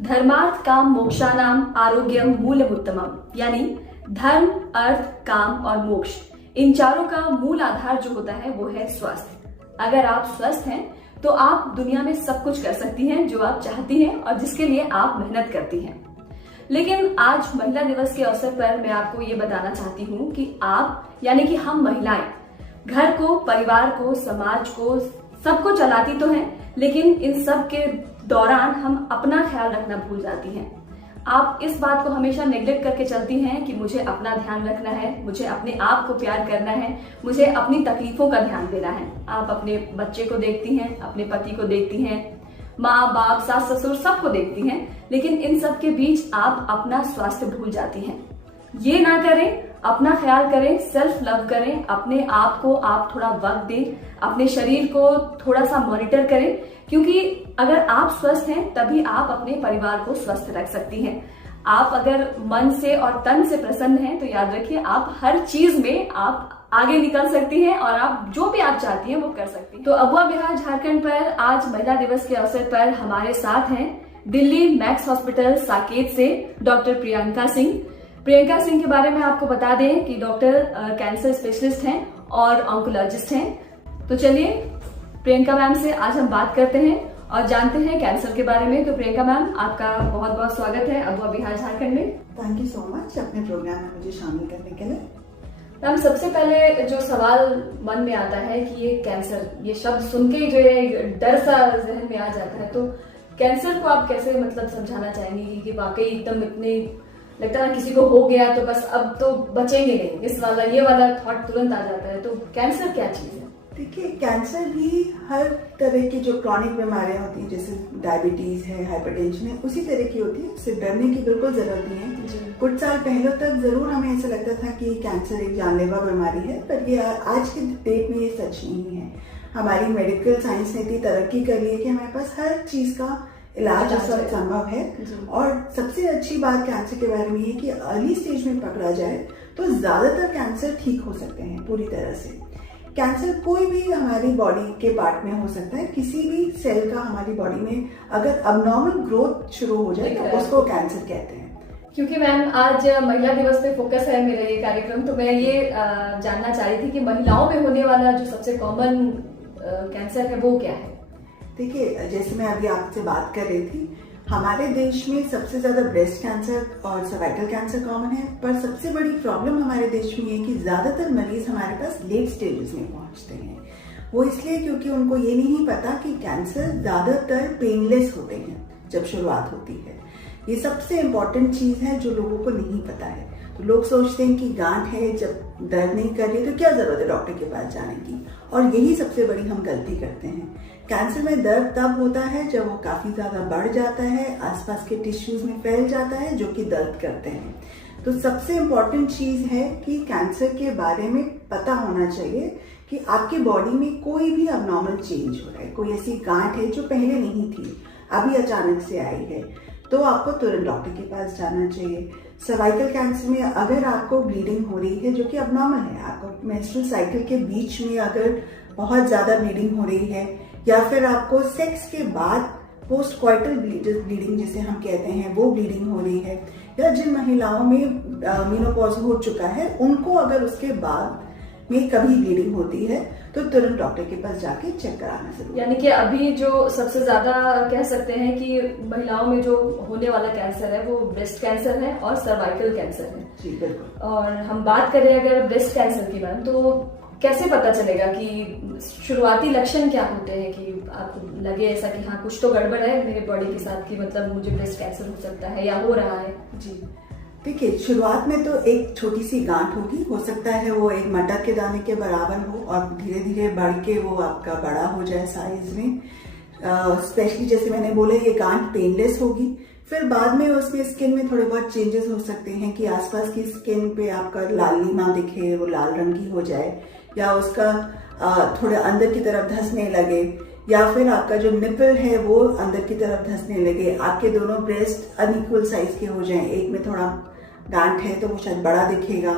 धर्मार्थ काम मोक्षानाम आरोग्यम मूलमुत्तमम, यानी धर्म, अर्थ, काम और मोक्ष, इन चारों का मूल आधार जो होता है वो है स्वास्थ्य। अगर आप स्वस्थ हैं तो आप दुनिया में सब कुछ कर सकती हैं जो आप चाहती हैं और जिसके लिए आप मेहनत करती हैं। लेकिन आज महिला दिवस के अवसर पर मैं आपको ये बताना चाहती हूँ कि आप यानी कि हम महिलाएं घर को, परिवार को, समाज को, सबको चलाती तो हैं, लेकिन इन सब के दौरान हम अपना ख्याल रखना भूल जाती हैं। आप इस बात को हमेशा नेग्लेक्ट करके चलती हैं कि मुझे अपना ध्यान रखना है, मुझे अपने आप को प्यार करना है, मुझे अपनी तकलीफों का ध्यान देना है। आप अपने बच्चे को देखती हैं, अपने पति को देखती हैं, माँ बाप, सास ससुर सबको देखती हैं, लेकिन इन सब के बीच आप अपना स्वास्थ्य भूल जाती हैं। ये ना करें, अपना ख्याल करें, सेल्फ लव करें, अपने आप को आप थोड़ा वक्त दें, अपने शरीर को थोड़ा सा मॉनिटर करें, क्योंकि अगर आप स्वस्थ हैं तभी आप अपने परिवार को स्वस्थ रख सकती हैं। आप अगर मन से और तन से प्रसन्न हैं तो याद रखिए आप हर चीज में आप आगे निकल सकती हैं और आप जो भी आप चाहती हैं वो कर सकती हैं। तो अबुआ बिहार झारखंड पर आज महिला दिवस के अवसर पर हमारे साथ हैं दिल्ली मैक्स हॉस्पिटल साकेत से डॉक्टर प्रियंका सिंह। प्रियंका सिंह के बारे में आपको बता दें कि डॉक्टर कैंसर स्पेशलिस्ट हैं और ऑन्कोलॉजिस्ट हैं। तो चलिए प्रियंका मैम से आज हम बात करते हैं और जानते हैं कैंसर के बारे में। तो प्रियंका मैम, आपका बहुत बहुत स्वागत है अबुआ बिहार झारखंड में। थैंक यू सो मच अपने प्रोग्राम में मुझे शामिल करने के लिए। मैम, सबसे पहले जो सवाल मन में आता है कि ये कैंसर, ये शब्द सुन के जो है डर सा जहन में आ जाता है, तो कैंसर को आप कैसे मतलब समझाना चाहेंगी कि वाकई एकदम इतने लगता है किसी को हो गया तो बस अब तो बचेंगे नहीं, इस वाला ये वाला थॉट तुरंत आ जाता है। तो कैंसर क्या चीज है? देखिए, कैंसर भी हर तरह की जो क्रॉनिक बीमारियां होती हैं, जैसे डायबिटीज है, हाइपरटेंशन है, उसी तरह की होती है। उससे डरने की बिल्कुल जरूरत नहीं है। कुछ साल पहले तक जरूर हमें ऐसा लगता था कि कैंसर एक जानलेवा बीमारी है, पर ये आज के डेट में ये सच नहीं है। हमारी मेडिकल साइंस ने इतनी तरक्की कर ली है कि हमारे पास हर चीज का इलाज इस वक्त संभव है। और सबसे अच्छी बात कैंसर के बारे में है कि अर्ली स्टेज में पकड़ा जाए तो ज्यादातर कैंसर ठीक हो सकते हैं पूरी तरह से। कैंसर कोई भी हमारी बॉडी के पार्ट में हो सकता है, किसी भी सेल का हमारी बॉडी में अगर अबनॉर्मल ग्रोथ शुरू हो जाए तो उसको कैंसर कहते हैं। क्योंकि मैम आज महिला दिवस पे फोकस है मेरा ये कार्यक्रम, तो मैं ये जानना चाह रही थी कि महिलाओं में होने वाला जो सबसे कॉमन कैंसर है वो क्या है? देखिए, जैसे मैं अभी आपसे बात कर रही थी, हमारे देश में सबसे ज्यादा ब्रेस्ट कैंसर और सर्वाइकल कैंसर कॉमन है, पर सबसे बड़ी प्रॉब्लम हमारे देश में है कि ज्यादातर मरीज हमारे पास लेट स्टेजेस में पहुंचते हैं। वो इसलिए क्योंकि उनको ये नहीं पता कि कैंसर ज्यादातर पेनलेस होते हैं जब शुरुआत होती है। ये सबसे इम्पोर्टेंट चीज है जो लोगों को नहीं पता है। तो लोग सोचते हैं कि गांठ है, जब दर्द नहीं कर रही तो क्या जरूरत है डॉक्टर के पास जाने की, और यही सबसे बड़ी हम गलती करते हैं। कैंसर में दर्द तब होता है जब वो काफी ज्यादा बढ़ जाता है, आसपास के टिश्यूज में फैल जाता है, जो कि दर्द करते हैं। तो सबसे इम्पोर्टेंट चीज है कि कैंसर के बारे में पता होना चाहिए कि आपके बॉडी में कोई भी अबनॉर्मल चेंज हो रहा है, कोई ऐसी गांठ है जो पहले नहीं थी, अभी अचानक से आई है, तो आपको तुरंत डॉक्टर के पास जाना चाहिए। सर्वाइकल कैंसर में अगर आपको ब्लीडिंग हो रही है जो कि अबनॉर्मल है, आपको मेंस्ट्रुअल साइकिल के बीच में अगर बहुत ज्यादा ब्लीडिंग हो रही है, या फिर आपको सेक्स के बाद पोस्ट क्वाइटल ब्लीडिंग जिसे हम कहते हैं वो ब्लीडिंग हो रही है, या जिन महिलाओं में मेनोपॉज हो चुका है उनको अगर उसके बाद में कभी ब्लीडिंग होती है तो तुरंत डॉक्टर के पास जाके चेक कराना जरूरी है। यानी कि अभी जो सबसे ज्यादा कह सकते हैं कि महिलाओं में जो होने वाला कैंसर है वो ब्रेस्ट कैंसर है और सर्वाइकल कैंसर है। जी बिल्कुल। और हम बात करें अगर ब्रेस्ट कैंसर की मैम, तो कैसे पता चलेगा कि शुरुआती लक्षण क्या होते हैं कि आपको लगे ऐसा कि हाँ कुछ तो गड़बड़ है मेरे बॉडी के साथ, कि मतलब मुझे ब्रेस्ट कैंसर हो सकता है या हो रहा है? जी देखिए, शुरुआत में तो एक छोटी सी गांठ होगी, हो सकता है वो एक मटर के दाने के बराबर हो और धीरे धीरे बढ़ के वो आपका बड़ा हो जाए साइज में। स्पेशली जैसे मैंने बोला, ये गांठ पेनलेस होगी। फिर बाद में उसमें स्किन में थोड़े बहुत चेंजेस हो सकते हैं कि आसपास की स्किन पे आपका लालिमा दिखे, वो लाल रंग की हो जाए, या उसका थोड़े अंदर की तरफ धंसने लगे, या फिर आपका जो निपल है वो अंदर की तरफ धंसने लगे। आपके दोनों ब्रेस्ट अनइक्वल साइज के हो जाएं, एक में थोड़ा गांठ है तो वो शायद बड़ा दिखेगा।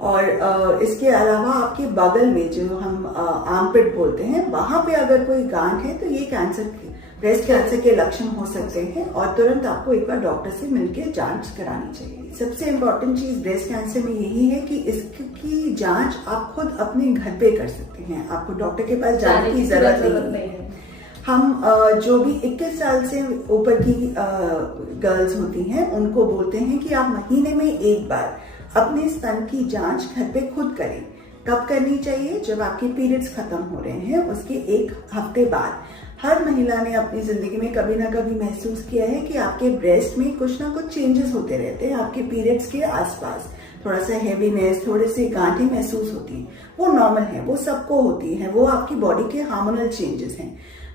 और इसके अलावा आपके बगल में जो हम आर्मपिट बोलते हैं, वहां पे अगर कोई गांठ है तो ये कैंसर ब्रेस्ट कैंसर के लक्षण हो सकते हैं और तुरंत आपको एक बार डॉक्टर से मिलकर जांच करानी चाहिए। सबसे इम्पोर्टेंट चीज ब्रेस्ट कैंसर में यही है कि इसकी जांच आप खुद अपने घर पे कर सकते हैं, आपको डॉक्टर के पास जाने की जरूरत नहीं है। हम जो भी 21 साल से ऊपर की गर्ल्स होती हैं उनको बोलते हैं कि आप महीने में एक बार अपने स्तन की जांच घर पे खुद करें। कब करनी चाहिए? जब आपके पीरियड्स खत्म हो रहे हैं उसके एक हफ्ते बाद। हर महिला ने अपनी जिंदगी में कभी ना कभी महसूस किया है कि आपके ब्रेस्ट में कुछ ना कुछ चेंजेस होते रहते हैं, आपके पीरियड्स के आसपास थोड़ा सा हेवीनेस, थोड़े से गांठें महसूस होती हैं। वो नॉर्मल है, वो सबको होती है, वो आपकी बॉडी के हार्मोनल चेंजेस हैं।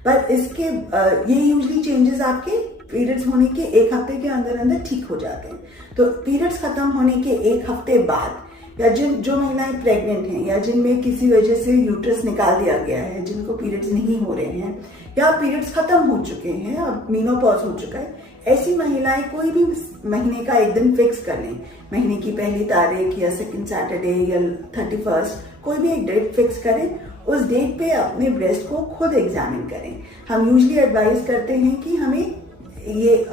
पर इसके ये यूजली चेंजेस आपके पीरियड्स होने के एक हफ्ते के अंदर अंदर ठीक हो जाते हैं। तो पीरियड्स खत्म होने के एक हफ्ते बाद या जो महिलाएं प्रेग्नेंट हैं या जिनमें किसी वजह से यूट्रस निकाल दिया गया है, जिनको पीरियड्स नहीं हो रहे हैं या पीरियड्स खत्म हो चुके हैं, अब मेनोपॉज हो चुका है, ऐसी महिलाएं कोई भी महीने का एक दिन फिक्स कर लें। महीने की पहली तारीख या सेकंड सैटरडे या 31, कोई भी एक डेट फिक्स करें। उस डेट पे अपने ब्रेस्ट को खुद एग्जामिन करें। हम यूजली एडवाइज करते हैं कि हमें ये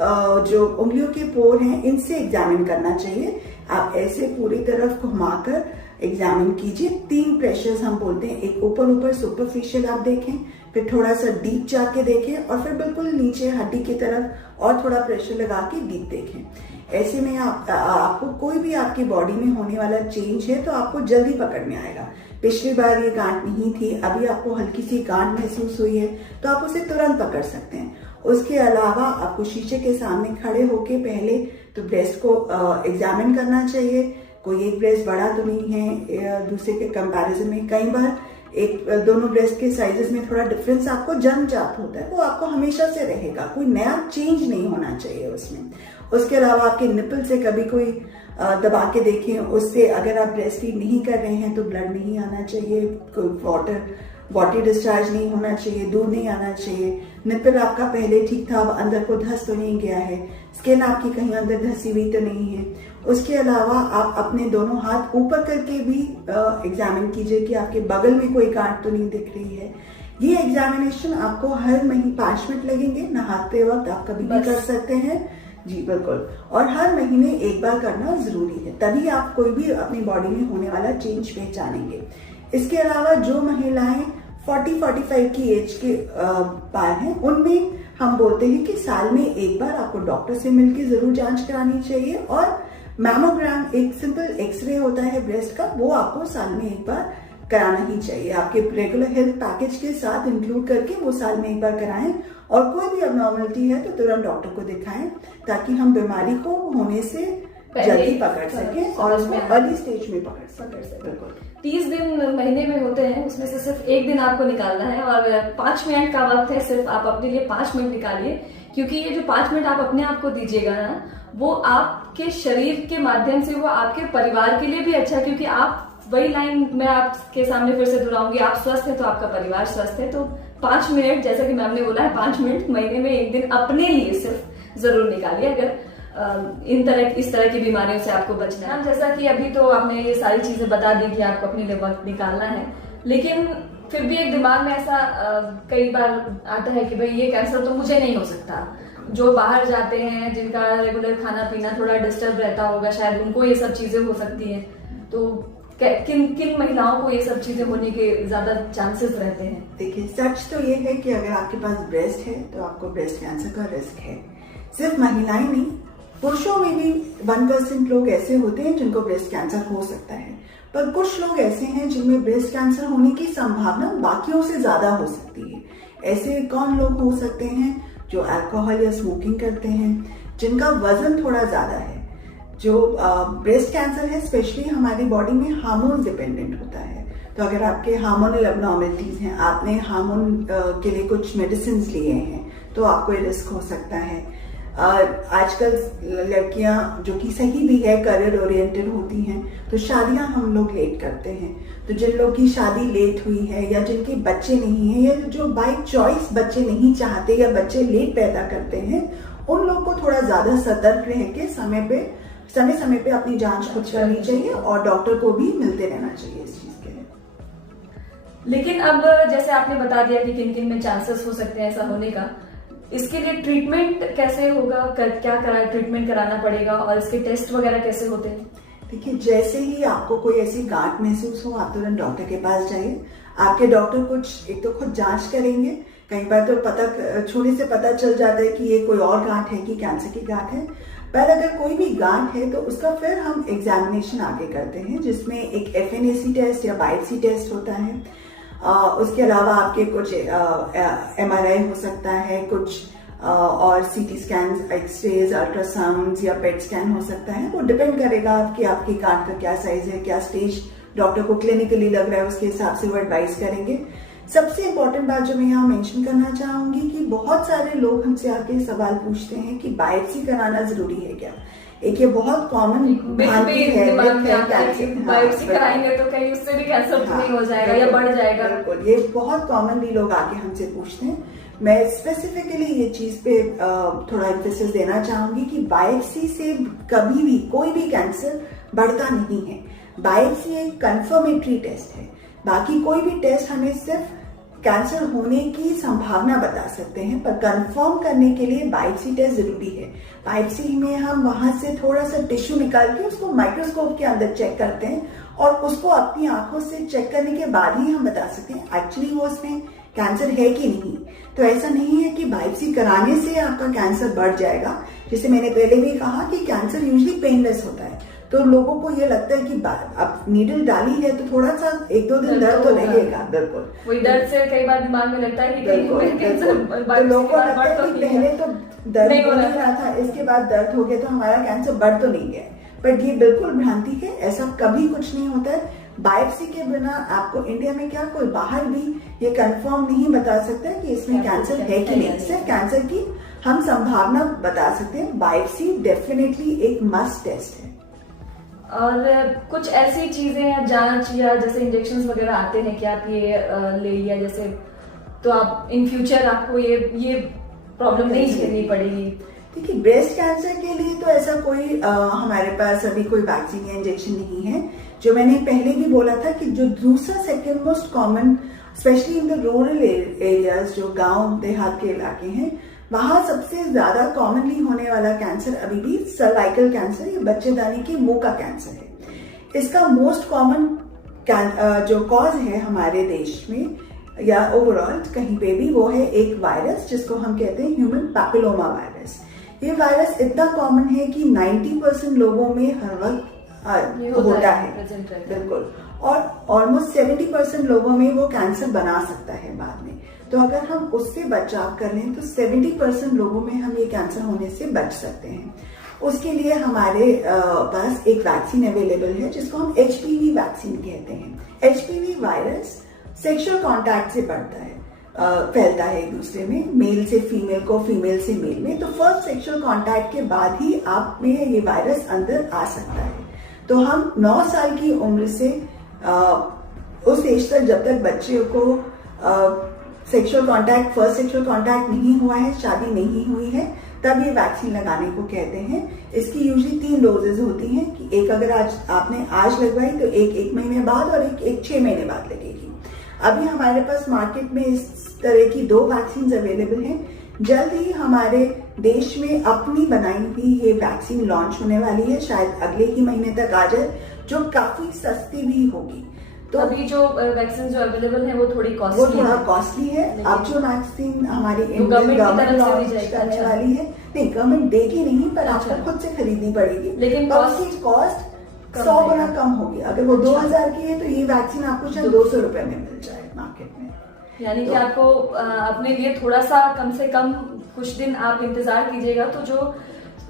जो उंगलियों के पोर हैं इनसे एग्जामिन करना चाहिए। आप ऐसे पूरी तरफ घुमाकर एग्जामिन कीजिए। 3 प्रेशर्स हम बोलते हैं, एक ऊपर ऊपर सुपरफिशियल आप देखें, फिर थोड़ा सा डीप जाके देखें और फिर बिल्कुल नीचे हड्डी की तरफ और थोड़ा प्रेशर लगा के डीप देखें। ऐसे में आपको कोई भी आपकी बॉडी में होने वाला चेंज है तो आपको जल्दी पकड़ में आएगा। पिछली बार ये गांठ नहीं थी, अभी आपको हल्की सी गांठ महसूस हुई है तो आप उसे तुरंत पकड़ सकते हैं। उसके अलावा आपको शीशे के सामने खड़े होके पहले तो ब्रेस्ट को एग्जामिन करना चाहिए। कोई एक ब्रेस्ट बड़ा तो नहीं है दूसरे के कंपैरिजन में। कई बार दोनों ब्रेस्ट के साइजेस में थोड़ा डिफरेंस आपको जन्मजात होता है, वो आपको हमेशा से रहेगा, कोई नया चेंज नहीं होना चाहिए उसमें। उसके अलावा आपके निपल से कभी कोई दबा के देखें, उससे अगर आप ब्रेस्ट फीड नहीं कर रहे हैं तो ब्लड नहीं आना चाहिए, कोई वाटर डिस्चार्ज नहीं होना चाहिए, दूध नहीं आना चाहिए। निपल आपका पहले ठीक था, अब अंदर को धस तो नहीं गया है, स्किन आपकी कहीं अंदर धसी हुई तो नहीं है। उसके अलावा आप अपने दोनों हाथ ऊपर करके भी एग्जामिन कीजिए कि आपके बगल में कोई गांठ तो नहीं दिख रही है। ये एग्जामिनेशन आपको हर महीने 5 मिनट लगेंगे, नहाते वक्त आप कभी भी कर सकते हैं। जी बिल्कुल, और हर महीने एक बार करना जरूरी है, तभी आप कोई भी अपनी बॉडी में होने वाला चेंज पहचानेंगे। इसके अलावा जो महिलाएं 40-45 की एज के पार हैं उनमें हम बोलते हैं कि साल में एक बार आपको डॉक्टर से मिलकर जरूर जांच करानी चाहिए। और मैमोग्राम एक सिंपल एक्सरे होता है ब्रेस्ट का, वो आपको साल में एक बार कराना ही चाहिए। आपके रेगुलर हेल्थ पैकेज के साथ इंक्लूड करके वो साल में एक बार कराएं। और कोई भी अबनॉर्मलिटी है तो तुरंत डॉक्टर को दिखाएं ताकि हम बीमारी को होने से जल्दी पकड़ सकें और उसमें अर्ली स्टेज में पकड़ सकें। बिल्कुल 30 दिन महीने में होते हैं, उसमें से सिर्फ एक दिन आपको निकालना है और 5 मिनट का वक्त है, सिर्फ आप अपने लिए 5 मिनट निकालिए। क्योंकि ये जो 5 मिनट आप अपने आप को दीजिएगा ना, वो आपके शरीर के माध्यम से वो आपके परिवार के लिए भी अच्छा है। क्योंकि आप वही लाइन मैं आपके सामने फिर से दोहराऊंगी, आप स्वस्थ है तो आपका परिवार स्वस्थ है। तो 5 मिनट, जैसा कि मैम ने बोला है, 5 मिनट महीने में एक दिन अपने लिए सिर्फ जरूर निकालिए अगर इस तरह की बीमारियों से आपको बचना है। जैसा कि अभी तो आपने ये सारी चीजें बता दी कि आपको अपने लिए वक्त निकालना है, लेकिन फिर भी एक दिमाग में ऐसा कई बार आता है कि भाई ये कैंसर तो मुझे नहीं हो सकता। जो बाहर जाते हैं, जिनका रेगुलर खाना पीना थोड़ा डिस्टर्ब रहता होगा, शायद उनको ये सब चीजें हो सकती हैं। तो किन महिलाओं को ये सब चीजें होने के ज्यादा चांसेस रहते हैं? देखिए, सच तो ये है कि अगर आपके पास ब्रेस्ट है तो आपको ब्रेस्ट कैंसर का रिस्क है। सिर्फ महिलाएं नहीं, पुरुषों में भी 1% लोग ऐसे होते हैं जिनको ब्रेस्ट कैंसर हो सकता है। पर कुछ लोग ऐसे हैं जिनमें ब्रेस्ट कैंसर होने की संभावना बाकियों से ज्यादा हो सकती है। ऐसे कौन लोग हो सकते हैं? जो अल्कोहल या स्मोकिंग करते हैं, जिनका वजन थोड़ा ज्यादा है। जो ब्रेस्ट कैंसर है स्पेशली हमारी बॉडी में हार्मोन डिपेंडेंट होता है। तो अगर आपके हार्मोनल एब्नॉर्मलिटीज हैं, आपने हार्मोन के लिए कुछ मेडिसिन लिए हैं, तो आपको ये रिस्क हो सकता है। आजकल लड़कियां जो कि सही भी है करियर ओरिएंटेड होती हैं, तो शादियां हम लोग लेट करते हैं। तो जिन लोग की शादी लेट हुई है या जिनके बच्चे नहीं हैं या जो बाय चॉइस बच्चे नहीं चाहते या बच्चे लेट पैदा करते हैं, उन लोग को थोड़ा ज्यादा सतर्क रह के समय पे अपनी जांच खुद करनी चाहिए और डॉक्टर को भी मिलते रहना चाहिए इस चीज के लिए। लेकिन अब जैसे आपने बता दिया कि किन किन में चांसेस हो सकते हैं ऐसा होने का, इसके लिए ट्रीटमेंट कैसे होगा, ट्रीटमेंट कराना पड़ेगा और इसके टेस्ट वगैरह कैसे होते हैं? देखिए, जैसे ही आपको कोई ऐसी गांठ महसूस हो, आप तुरंत डॉक्टर के पास जाइए। आपके डॉक्टर कुछ एक तो खुद जांच करेंगे, कई बार तो छूने से पता चल जाता है कि ये कोई और गांठ है कि कैंसर की गांठ है। पर अगर कोई भी गांठ है तो उसका फिर हम एग्जामिनेशन आगे करते हैं, जिसमें एक FNAC टेस्ट या बायोप्सी टेस्ट होता है। उसके अलावा आपके कुछ MRI हो सकता है, कुछ और CT स्कैन, एक्सरेज, अल्ट्रासाउंड या पेट स्कैन हो सकता है। वो डिपेंड करेगा आपकी गांठ का क्या साइज है, क्या स्टेज डॉक्टर को क्लिनिकली लग रहा है, उसके हिसाब से वो एडवाइस करेंगे। सबसे इम्पोर्टेंट बात जो मैं यहाँ मेंशन करना चाहूंगी कि बहुत सारे लोग हमसे आके सवाल पूछते हैं कि बायोप्सी कराना जरूरी है क्या। एक ये बहुत कॉमन भ्रांति है, बायोप्सी कराएंगे तो कहीं उससे भी कैंसर नहीं हो जाएगा या बढ़ जाएगा। बिल्कुल, ये बहुत कॉमनली लोग आके हमसे पूछते हैं। मैं स्पेसिफिकली ये चीज पे थोड़ा एम्फेसिस देना चाहूंगी कि बायोप्सी से कभी भी कोई भी कैंसर बढ़ता नहीं है। बायोप्सी एक कंफर्मेटरी टेस्ट है, बाकी कोई भी टेस्ट हमें सिर्फ कैंसर होने की संभावना बता सकते हैं, पर कंफर्म करने के लिए बायोप्सी टेस्ट जरूरी है। बायोप्सी में हम वहां से थोड़ा सा टिश्यू निकाल के उसको माइक्रोस्कोप के अंदर चेक करते हैं और उसको अपनी आंखों से चेक करने के बाद ही हम बता सकते हैं एक्चुअली वो उसमें कैंसर है कि नहीं। तो ऐसा नहीं है कि बायोप्सी कराने से आपका कैंसर बढ़ जाएगा। जैसे मैंने पहले भी कहा कि कैंसर यूजुअली पेनलेस होता है, तो लोगों को ये लगता है कि अब नीडल डाली है तो थोड़ा सा 1-2 दिन दर्द तो लगेगा। बिल्कुल, वही दर्द से कई बार दिमाग में लगता है कि तो लोगों को लगता है कि पहले तो दर्द हो रहा था, इसके बाद दर्द हो गया तो हमारा कैंसर बढ़ तो नहीं गया। बट ये बिल्कुल भ्रांति है, ऐसा कभी कुछ नहीं होता है। बायोप्सी के बिना आपको इंडिया में क्या कोई बाहर भी ये कंफर्म नहीं बता सकता कि इसमें कैंसर है कि नहीं। सिर्फ कैंसर की हम संभावना बता सकते हैं। बायोप्सी डेफिनेटली एक मस्ट टेस्ट है। और कुछ ऐसी चीजें जांच या जैसे इंजेक्शंस वगैरह आते हैं कि आप ये ले लिया जैसे, तो आप इन फ्यूचर आपको ये प्रॉब्लम नहीं झेलनी पड़ेगी। देखिए, ब्रेस्ट कैंसर के लिए तो ऐसा कोई हमारे पास अभी कोई वैक्सीन या इंजेक्शन नहीं है। जो मैंने पहले भी बोला था कि जो दूसरा second most common, specially in the rural areas, जो गांव देहात के इलाके हैं, वहां सबसे ज्यादा कॉमनली होने वाला कैंसर अभी भी सर्वाइकल कैंसर या बच्चेदानी के मुंह का कैंसर है। इसका मोस्ट कॉमन जो कॉज है हमारे देश में या ओवरऑल कहीं पे भी, वो है एक वायरस जिसको हम कहते हैं ह्यूमन पैपिलोमा वायरस। ये वायरस इतना कॉमन है कि 90% लोगों में हर वक्त होता है। बिल्कुल, और ऑलमोस्ट 70% लोगों में वो कैंसर बना सकता है बाद में। तो अगर हम उससे बचाव कर लें तो 70% लोगों में हम ये कैंसर होने से बच सकते हैं। उसके लिए हमारे पास एक वैक्सीन अवेलेबल है जिसको हम HPV वैक्सीन कहते हैं। HPV वायरस सेक्सुअल कांटेक्ट से बढ़ता है, फैलता है एक दूसरे में, मेल से फीमेल को, फीमेल से मेल में। तो फर्स्ट सेक्सुअल कांटेक्ट के बाद ही आप में ये वायरस अंदर आ सकता है। तो हम 9 साल की उम्र से उस एज तक, जब तक बच्चे को sexual contact, first sexual contact नहीं हुआ है, शादी नहीं हुई है, तब ये वैक्सीन लगाने को कहते हैं। इसकी यूजुअली 3 डोजेज होती हैं कि एक अगर आपने आज लगवाई तो एक 1 महीने बाद और एक 6 महीने बाद लगेगी। अभी हमारे पास मार्केट में इस तरह की 2 वैक्सीन अवेलेबल हैं। जल्द ही हमारे देश में अपनी बनाई हुई ये वैक्सीन लॉन्च होने वाली है, शायद अगले ही महीने तक आ जाए, जो काफी सस्ती भी होगी। तो अभी जो वैक्सीन जो अवेलेबल है वो थोड़ा कॉस्टली है। अब जो वैक्सीन हमारी गवर्नमेंट लॉन्च करने वाली है, नहीं गवर्नमेंट देगी नहीं, पर आपको खुद से खरीदनी पड़ेगी, लेकिन कॉस्ट 100 गुना कम होगी। अगर वो 2000 की है तो ये वैक्सीन आपको शायद 200 रुपए में मिल जाए मार्केट में। यानी कि आपको अपने लिए थोड़ा सा कम से कम कुछ दिन आप इंतजार कीजिएगा, तो जो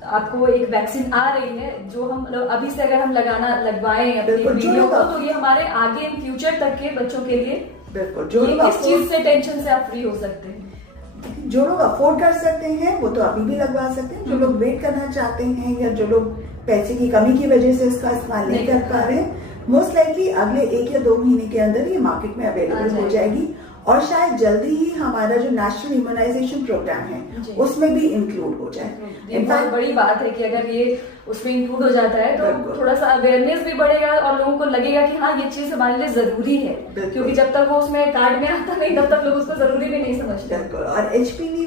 आपको एक वैक्सीन आ रही है, जो हम अभी से अगर हम लगवाएं अपनी वीडियो को, तो ये हमारे आगे इन फ्यूचर तक के बच्चों के लिए बिल्कुल, जो इस चीज से टेंशन से आप फ्री हो सकते हैं। जो लोग अफोर्ड कर सकते हैं वो तो अभी भी लगवा सकते हैं। जो लोग वेट करना चाहते हैं या जो लोग पैसे की कमी की वजह से इसका इस्तेमाल नहीं कर पा रहे हैं, मोस्ट लाइकली अगले 1 या 2 महीने के अंदर ये मार्केट में अवेलेबल हो जाएगी। और शायद जल्दी ही हमारा जो नेशनल इम्यूनाइजेशन प्रोग्राम है उसमें भी इंक्लूड हो जाए। ये बहुत बड़ी बात है कि अगर ये उसमें इंक्लूड हो जाता है तो थोड़ा सा अवेयरनेस भी बढ़ेगा और लोगों को लगेगा कि हाँ ये चीज हमारे लिए जरूरी है, क्योंकि जब तक वो उसमें कार्ड में आता नहीं तब तक लोग उसको जरूरी भी नहीं समझते। बिल्कुल। और HPV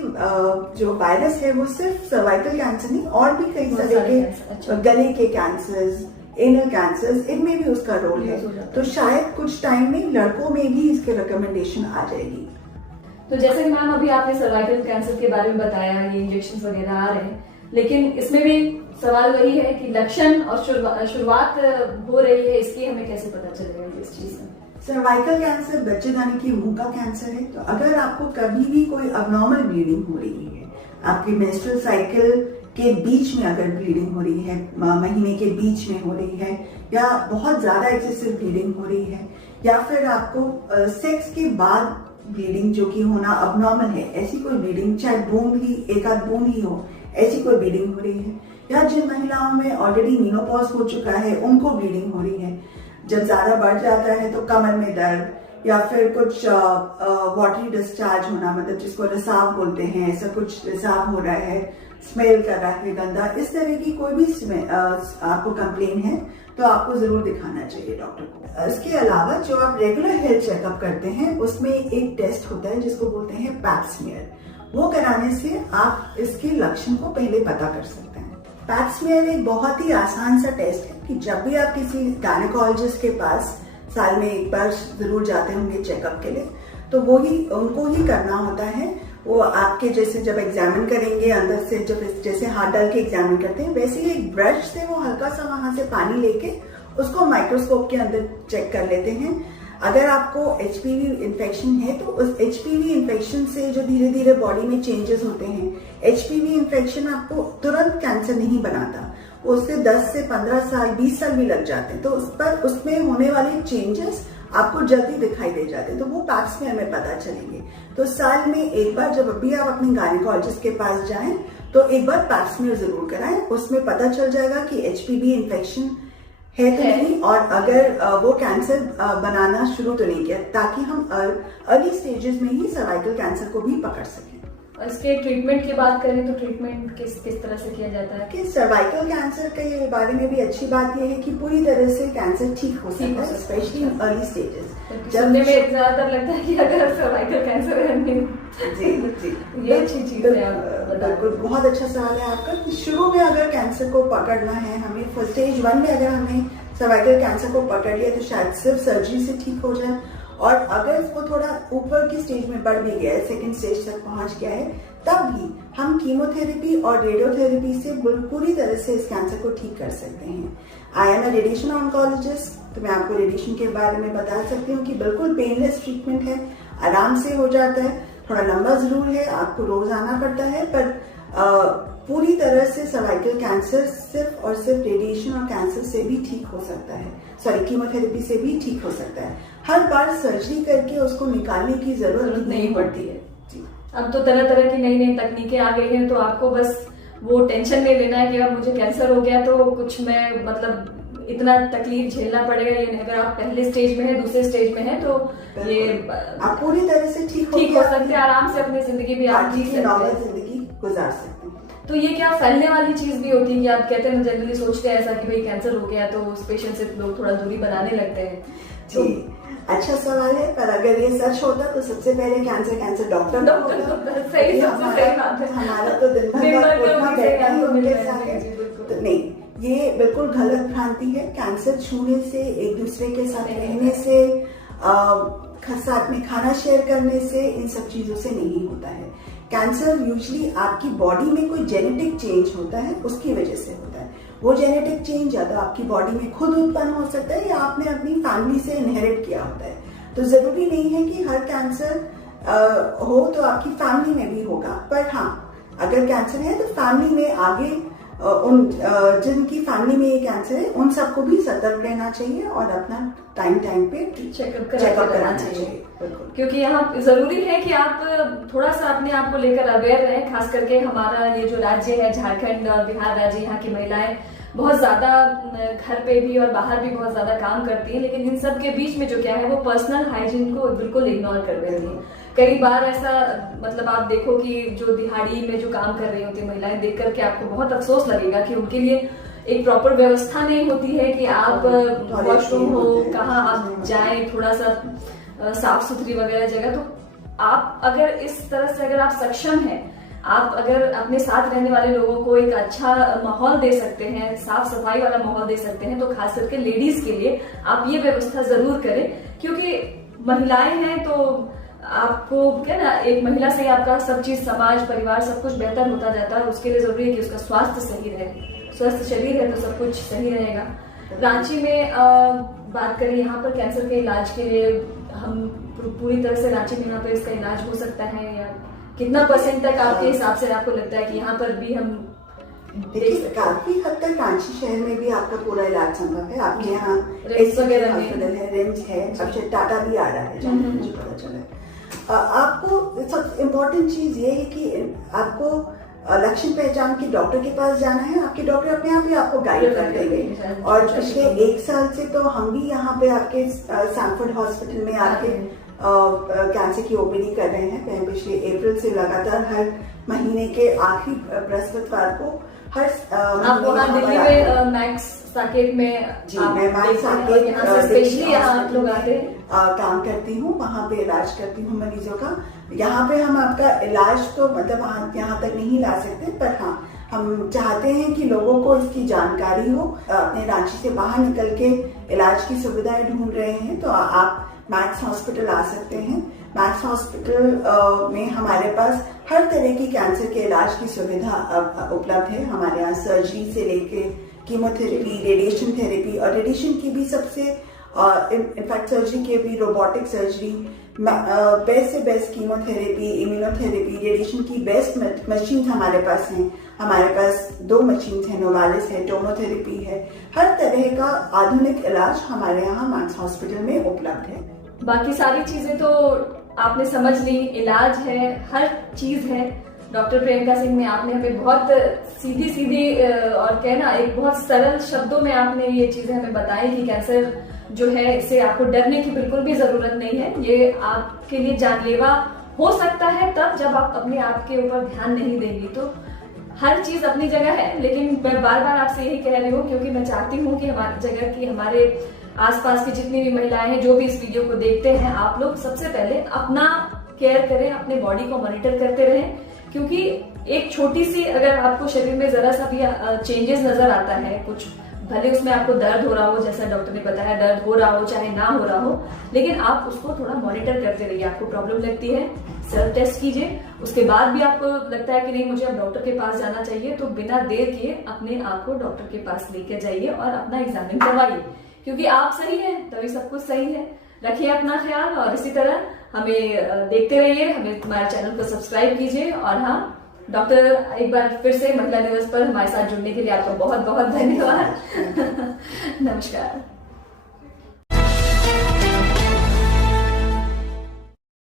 जो वायरस है वो सिर्फ सर्वाइकल कैंसर नहीं और भी कई तरह के गले के कैंसर, एनल कैंसर, इनमें भी उसका रोल है। तो शायद कुछ टाइम में लड़कों में भी इसके रिकमेंडेशन आ जाएगी। तो जैसे कि मैम अभी आपने सर्वाइकल कैंसर के बारे में बताया, ये इंजेक्शन वगैरह आ रहे हैं, लेकिन इसमें भी सवाल वही है कि लक्षण और शुरुआत हो रही है, इसकी हमें कैसे पता चलेगा इस चीज में? सर्वाइकल कैंसर बच्चेदानी के मुंह का कैंसर है। तो अगर आपको कभी भी कोई अबनॉर्मल ब्लीडिंग हो रही है, आपकी मेंस्ट्रुअल साइकिल के बीच में अगर ब्लीडिंग हो रही है, महीने के बीच में हो रही है, या बहुत ज्यादा एक्सेसिव ब्लीडिंग हो रही है, या फिर आपको सेक्स के बाद ब्लीडिंग जो कि होना अबनॉर्मल है, ऐसी कोई ब्लीडिंग, चाहे बूंद ही, एक आध बूंद ही हो, ऐसी कोई ब्लीडिंग हो रही है, या जिन महिलाओं में ऑलरेडी मेनोपॉज हो चुका है उनको ब्लीडिंग हो रही है, जब ज्यादा बढ़ जाता है तो कमर में दर्द, या फिर कुछ वाटरी डिस्चार्ज होना, मतलब जिसको रिसाव बोलते हैं, ऐसा कुछ रिसाव हो रहा है, स्मेल कर रहा है गंदा, इस तरह की कोई भी आपको कंप्लेन है तो आपको जरूर दिखाना चाहिए डॉक्टर को। इसके अलावा जो आप रेगुलर हेल्थ चेकअप करते हैं उसमें एक टेस्ट होता है जिसको बोलते हैं पैप स्मीयर। वो कराने से आप इसके लक्षण को पहले पता कर सकते हैं। पैप स्मीयर एक बहुत ही आसान सा टेस्ट है कि जब भी आप किसी गायनेकोलॉजिस्ट के पास साल में एक बार जरूर जाते होंगे चेकअप के लिए, तो वो ही उनको ही करना होता है। वो आपके जैसे जब एग्जामिन करेंगे अंदर से, जब जैसे हाथ डाल के एग्जामिन करते हैं वैसे ही एक ब्रश से वो हल्का सा वहां से पानी लेके उसको माइक्रोस्कोप के अंदर चेक कर लेते हैं। अगर आपको HPV इन्फेक्शन है तो उस HPV इन्फेक्शन से जो धीरे धीरे बॉडी में चेंजेस होते हैं, HPV इन्फेक्शन आपको तुरंत कैंसर नहीं बनाता, उससे 10 से 15 साल 20 साल भी लग जाते हैं। तो उस पर उसमें होने वाले चेंजेस आपको जल्दी दिखाई दे जाते हैं, तो वो पैप स्मीयर में पता चलेंगे। तो साल में एक बार जब भी आप अपने गायनेकोलॉजिस्ट के पास जाएं तो एक बार पैप स्मीयर जरूर कराएं, उसमें पता चल जाएगा कि HPV इन्फेक्शन है तो नहीं, और अगर वो कैंसर बनाना शुरू तो नहीं किया, ताकि हम अर्ली स्टेजेस में ही सर्वाइकल कैंसर को भी पकड़ सकें। इसके ट्रीटमेंट की बात करें तो ट्रीटमेंट किस तरह से किया जाता है? कि सर्वाइकल कैंसर के बारे में भी अच्छी बात यह है कि पूरी तरह से कैंसर ठीक हो सकता है, स्पेशली इन अर्ली स्टेजेस। जब में ज्यादातर लगता है कि अगर सर्वाइकल कैंसर है जी ये अच्छी चीज है। बिल्कुल, बहुत अच्छा सवाल है आपका कि शुरू में अगर कैंसर को पकड़ना है हमें, फर्स्ट स्टेज 1 में अगर हमने सर्वाइकल कैंसर को पकड़ लिया तो शायद सिर्फ सर्जरी से ठीक हो जाए, और अगर वो थोड़ा ऊपर की स्टेज में बढ़ भी गया है, सेकंड स्टेज तक पहुंच गया है, तब भी हम कीमोथेरेपी और रेडियोथेरेपी से पूरी तरह से इस कैंसर को ठीक कर सकते हैं। I am a radiation oncologist, तो मैं आपको रेडिएशन के बारे में बता सकती हूँ कि बिल्कुल पेनलेस ट्रीटमेंट है, आराम से हो जाता है। थोड़ा लंबा जरूर है, आपको रोज आना पड़ता है, पर पूरी तरह से सर्वाइकल कैंसर सिर्फ और सिर्फ रेडिएशन और कैंसर से भी ठीक हो सकता है, सॉरी कीमोथेरेपी से भी ठीक हो सकता है। हर बार सर्जरी करके उसको निकालने की जरूरत नहीं पड़ती है। जी, अब तो तरह तरह की नई नई तकनीकें आ गई हैं, तो आपको बस वो टेंशन नहीं लेना है कि अब मुझे कैंसर हो गया तो कुछ मैं मतलब इतना तकलीफ झेलना पड़ेगा। ये अगर आप पहले स्टेज में है, दूसरे स्टेज में है, तो ये आप पूरी तरह से ठीक हो सकते हैं, आराम से अपनी जिंदगी भी आप जी सकते हैं, नॉर्मल जिंदगी गुजार सकते हैं। तो ये क्या फैलने वाली चीज भी होती है कि आप कहते हैं जनरली सोचते हैं ऐसा कि भाई कैंसर हो गया तो उस पेशेंट से लोग थोड़ा दूरी बनाने लगते हैं? जी, अच्छा सवाल है, पर अगर ये सच होता तो सबसे पहले कैंसर डॉक्टर सही बात है। हमारा तो दिन भर उठना बैठना ही उनके साथ है, तो नहीं, ये बिल्कुल गलत भ्रांति है। कैंसर छूने से, एक दूसरे के साथ रहने से, साथ में खाना शेयर करने से, इन सब चीजों से नहीं होता है। कैंसर यूजुअली आपकी बॉडी में कोई जेनेटिक चेंज होता है, उसकी वजह से होता है। वो जेनेटिक चेंज या तो आपकी बॉडी में खुद उत्पन्न हो सकता है या आपने अपनी फैमिली से इनहेरिट किया होता है। तो जरूरी नहीं है कि हर कैंसर हो तो आपकी फैमिली में भी होगा, पर हाँ, अगर कैंसर है तो फैमिली में आगे जिनकी फैमिली में ये कैंसर है उन सबको भी सतर्क रहना चाहिए और अपना टाइम पे चेकअप कराना चाहिए। क्योंकि यहाँ जरूरी है कि आप थोड़ा सा अपने आप को लेकर अवेयर रहें, खास करके हमारा ये जो राज्य है झारखंड और बिहार राज्य, यहाँ की महिलाएं बहुत ज्यादा घर पे भी और बाहर भी बहुत ज्यादा काम करती हैं, लेकिन इन सब के बीच में जो क्या है वो पर्सनल हाइजीन को बिल्कुल इग्नोर कर देती हैं। कई बार ऐसा मतलब आप देखो कि जो दिहाड़ी में जो काम कर रही होती है महिलाएं, देख करके आपको बहुत अफसोस लगेगा कि उनके लिए एक प्रॉपर व्यवस्था नहीं होती है कि आप वॉशरूम हो, कहाँ आप जाएं, थोड़ा सा साफ सुथरी वगैरह जगह। तो आप अगर इस तरह से अगर आप सक्षम हैं, आप अगर अपने साथ रहने वाले लोगों को एक अच्छा माहौल दे सकते हैं, साफ सफाई वाला माहौल दे सकते हैं, तो खास करके लेडीज के लिए आप ये व्यवस्था जरूर करें, क्योंकि महिलाएं हैं तो आपको क्या ना, एक महिला से आपका सब चीज, समाज, परिवार सब कुछ बेहतर होता जाता है। उसके लिए जरूरी है कि उसका स्वास्थ्य सही रहे। स्वस्थ शरीर है तो सब कुछ सही रहेगा। रांची में बात करें, यहाँ पर कैंसर के इलाज के लिए हम पूरी तरह से रांची में यहाँ पे इसका इलाज हो सकता है, या कितना % तक आपके हिसाब से आपको लगता है कि यहाँ पर भी हम देखिए काफी हद तक रांची शहर में भी आपका पूरा इलाज संभव है। आपके यहाँ रिम्स वगैरह हॉस्पिटल है, रिम्स है, अब शायद टाटा भी आ रहा है, जहाँ मुझे पता चला है। आपको सब इम्पोर्टेंट चीज ये है कि आपको लक्षण पहचान के डॉक्टर के पास जाना है। आपके डॉक्टर अपने आप ही आपको गाइड कर देंगे। और पिछले 1 साल से तो हम भी यहाँ पे आपके सैनफोर्ड हॉस्पिटल में आपके कैंसर की ओपीडी कर रहे हैं। पिछले अप्रैल से लगातार हर महीने के आखिरी बृहस्पतिवार को आप वहाँ दिल्ली में मैक्स साकेत में, जी मैं मैक्स साकेत स्पेशली यहाँ आप लोग आते हैं, काम करती हूँ, वहाँ पे इलाज करती हूँ मरीजों का। यहाँ पे हम आपका इलाज तो मतलब यहाँ तक नहीं ला सकते, पर हाँ हम चाहते हैं कि लोगों को इसकी जानकारी हो। अपने रांची से बाहर निकल के इलाज की सुविधाएं ढूंढ रहे हैं तो आप मैक्स हॉस्पिटल आ सकते हैं। मैक्स हॉस्पिटल में हमारे पास हर तरह की कैंसर के इलाज की सुविधा उपलब्ध है। हमारे यहाँ सर्जरी से लेके कीमोथेरेपी, रेडिएशन थेरेपी, और रेडिएशन की भी सबसे इनफैक्ट सर्जरी के भी रोबोटिक सर्जरी, बेस्ट से बेस्ट कीमोथेरेपी, इम्यूनोथेरेपी, रेडिएशन की बेस्ट मशीन हमारे पास हैं। हमारे पास 2 मशीन है, नोवालिस है, टोमोथेरेपी है। हर तरह का आधुनिक इलाज हमारे यहाँ मैक्स हॉस्पिटल में उपलब्ध है। बाकी सारी चीजें तो आपने समझ ली, इलाज है, हर चीज है। डॉक्टर प्रियंका सिंह ने आपने हमें बहुत सीधी और कहना एक बहुत सरल शब्दों में आपने ये चीजें हमें बताई कि कैंसर जो है इससे आपको डरने की बिल्कुल भी जरूरत नहीं है। ये आपके लिए जानलेवा हो सकता है तब जब आप अपने आप के ऊपर ध्यान नहीं देंगी। तो हर चीज अपनी जगह है, लेकिन मैं बार बार आपसे यही कह रही हूँ क्योंकि मैं चाहती हूँ कि हमारी जगह की, हमारे आसपास की जितनी भी महिलाएं हैं जो भी इस वीडियो को देखते हैं, आप लोग सबसे पहले अपना केयर करें, अपने बॉडी को मॉनिटर करते रहें। क्योंकि एक छोटी सी अगर आपको शरीर में जरा सा भी चेंजेस नजर आता है, कुछ भले उसमें आपको दर्द हो रहा हो, जैसा डॉक्टर ने बताया दर्द हो रहा हो चाहे ना हो रहा हो, लेकिन आप उसको थोड़ा मॉनिटर करते रहिए। आपको प्रॉब्लम लगती है, सेल्फ टेस्ट कीजिए। उसके बाद भी आपको लगता है कि नहीं मुझे अब डॉक्टर के पास जाना चाहिए, तो बिना देर किए अपने आप को डॉक्टर के पास लेकर जाइए और अपना एग्जामिन करवाइए। क्योंकि आप सही है तभी सब कुछ सही है। रखिए अपना ख्याल और इसी तरह हमें देखते रहिए, हमें हमारे चैनल को सब्सक्राइब कीजिए। और हाँ डॉक्टर, एक बार फिर से महिला दिवस पर हमारे साथ जुड़ने के लिए आपका बहुत बहुत धन्यवाद। नमस्कार।